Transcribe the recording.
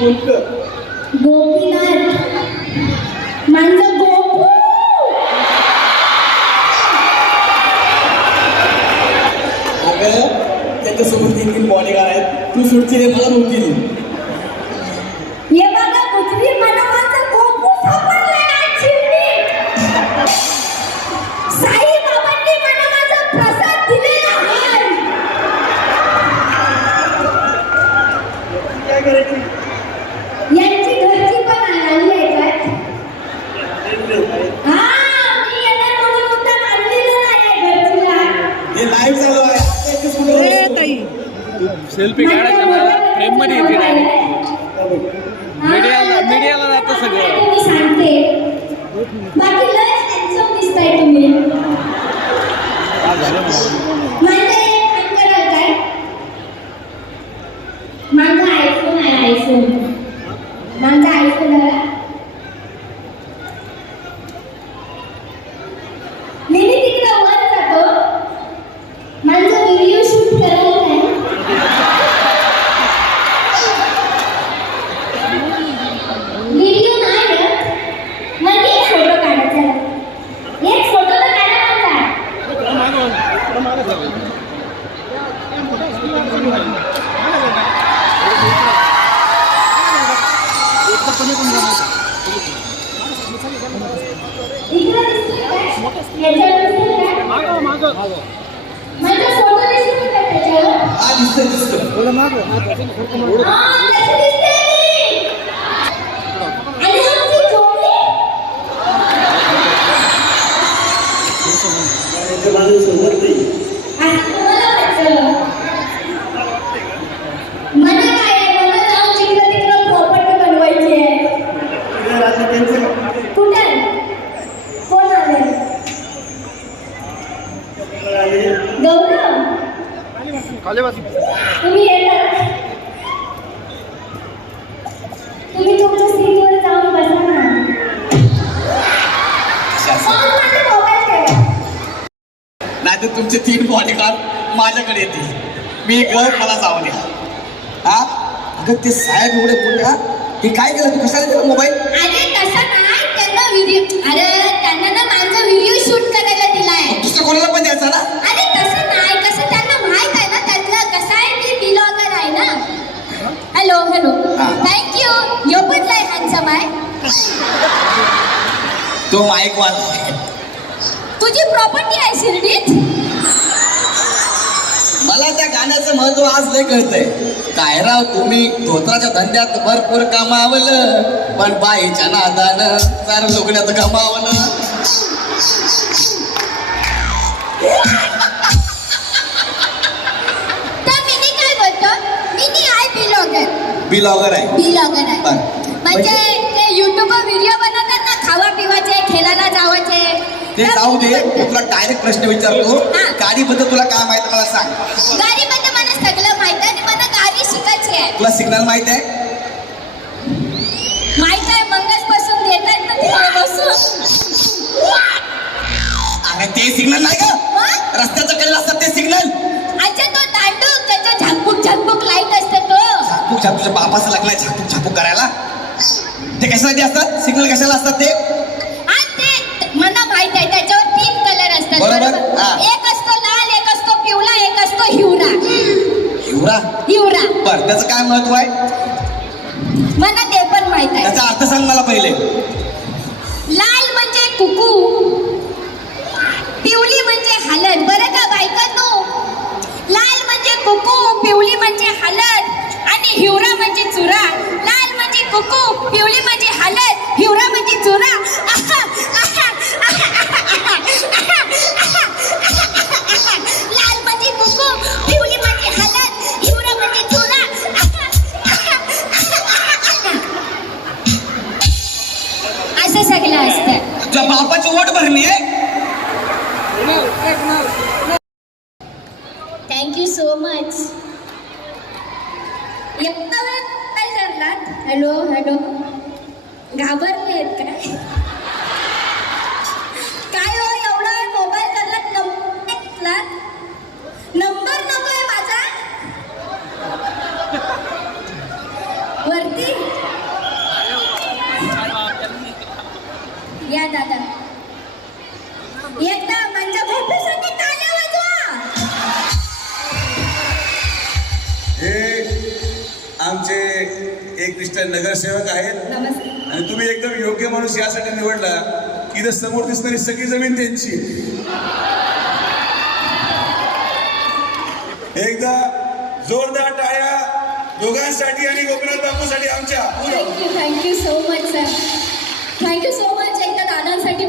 कोणतं? गोपीनाथ. माझं गोपू! अगं त्याच्यासोबत तीन तीन बॉडीगार्ड आहेत. तू सुटची रे मला नव्हती. सेल्फी काढायचं मला फ्रेममध्ये येते डायरेक्ट मीडियाला मीडियाला जातं सगळं. तुम्ही माझा आयफोन आहे आयफोन माझा आयफोन आहे मी नी तिकडे वर जातो माझा व्हिडिओ शूट करायला काय व्हिडिओ नाही रे. मला एक फोटो काढायचा आहे. एक फोटो तर काढा माझा इकडे दिसतोय का? याच्यावर दिसतोय का? माझा फोटो दिसतोय का त्याच्यावर? हा दिसतंय दिसतंय हा, तसं दिसतंय मी. आणि आमची जोडी? आणि तुम्हाला वाटलं. मला काय आहे? मला जाऊन जिकडं तिकडं property बनवायची आहे. कुठे कोण आले गौरव तुम्ही येणार तुम्ही तुमच्या सीटवर जाऊन बसा ना. फोनमध्ये मोबाईल ठेवा. नाही तर तुमचे तीन बॉडीगार्ड माझ्याकडे येतील. मी घर मला जाऊन द्या. हा? अगं ते साहेब एवढे बोलले हा हे काय केलं? तू कशाला दिला मोबाईल अरे तसं नाही त्यांना व्हिडिओ अरे तो माईक वाज तुझी प्रॉपर्टी आहे शिर्डीत? मला त्या गाण्याचं महत्त्व आज लय कळतंय. काय राव तुम्ही? धोत्राच्या धंद्यात भरपूर कमावलं पण बाईच्या नादानं चार लोकण्यात कमावलं. तर मी काय बोलतो? मी आहे ब्लॉगर बिलॉगर आहे. ब्लॉगर आहे. बरं. म्हणजे ते ते जाऊ दे मी तुला डायरेक्ट प्रश्न विचारतो. गाडीबद्दल तुला काय माहिती मला सांग. गाडीबद्दल मला सगळं माहीत आहे मला गाडी शिकायची आहे. तुला सिग्नल माहीत आहे? माहीत आहे मंगच पासून देतात ना बसून अरे ते सिग्नल नाही का मग? रस्त्याच्या कडेला असतात ते सिग्नल अच्छा तो तांडूळ त्याच्या झाकबुक झाकबुक लाइट असते तो. झापूक झापूक तुझ्या बापाचं लग्न आहे झापूक झापूक करायला. ते कशासाठी असतात? सिग्नल कशाला असतात ते हा ते मला माहीत आहे त्याच्यावर तीन कलर असतात बरोबर. हा. एक असतो लाल एक असतो पिवळा एक असतो हिवरा हिवरा त्याचं काय महत्त्व आहे? मला ते पण माहीत आहे. त्याचा अर्थ सांग मला पहिले. थँक्यू सो मच एवढा वेळ काय हॅलो हॅलो घाबरले आहेत काय? आमचे एक निष्ठ नगरसेवक आहेत. आणि तुम्ही एकदम योग्य माणूस यासाठी निवडला की इथं समोर दिसणारी सगळी जमीन त्यांची. एकदा जोरदार टाळ्या दोघांसाठी आणि गोपीनाथ बापूसाठी आमच्या. Thank you so much sir thank you so much एकदा दादांसाठी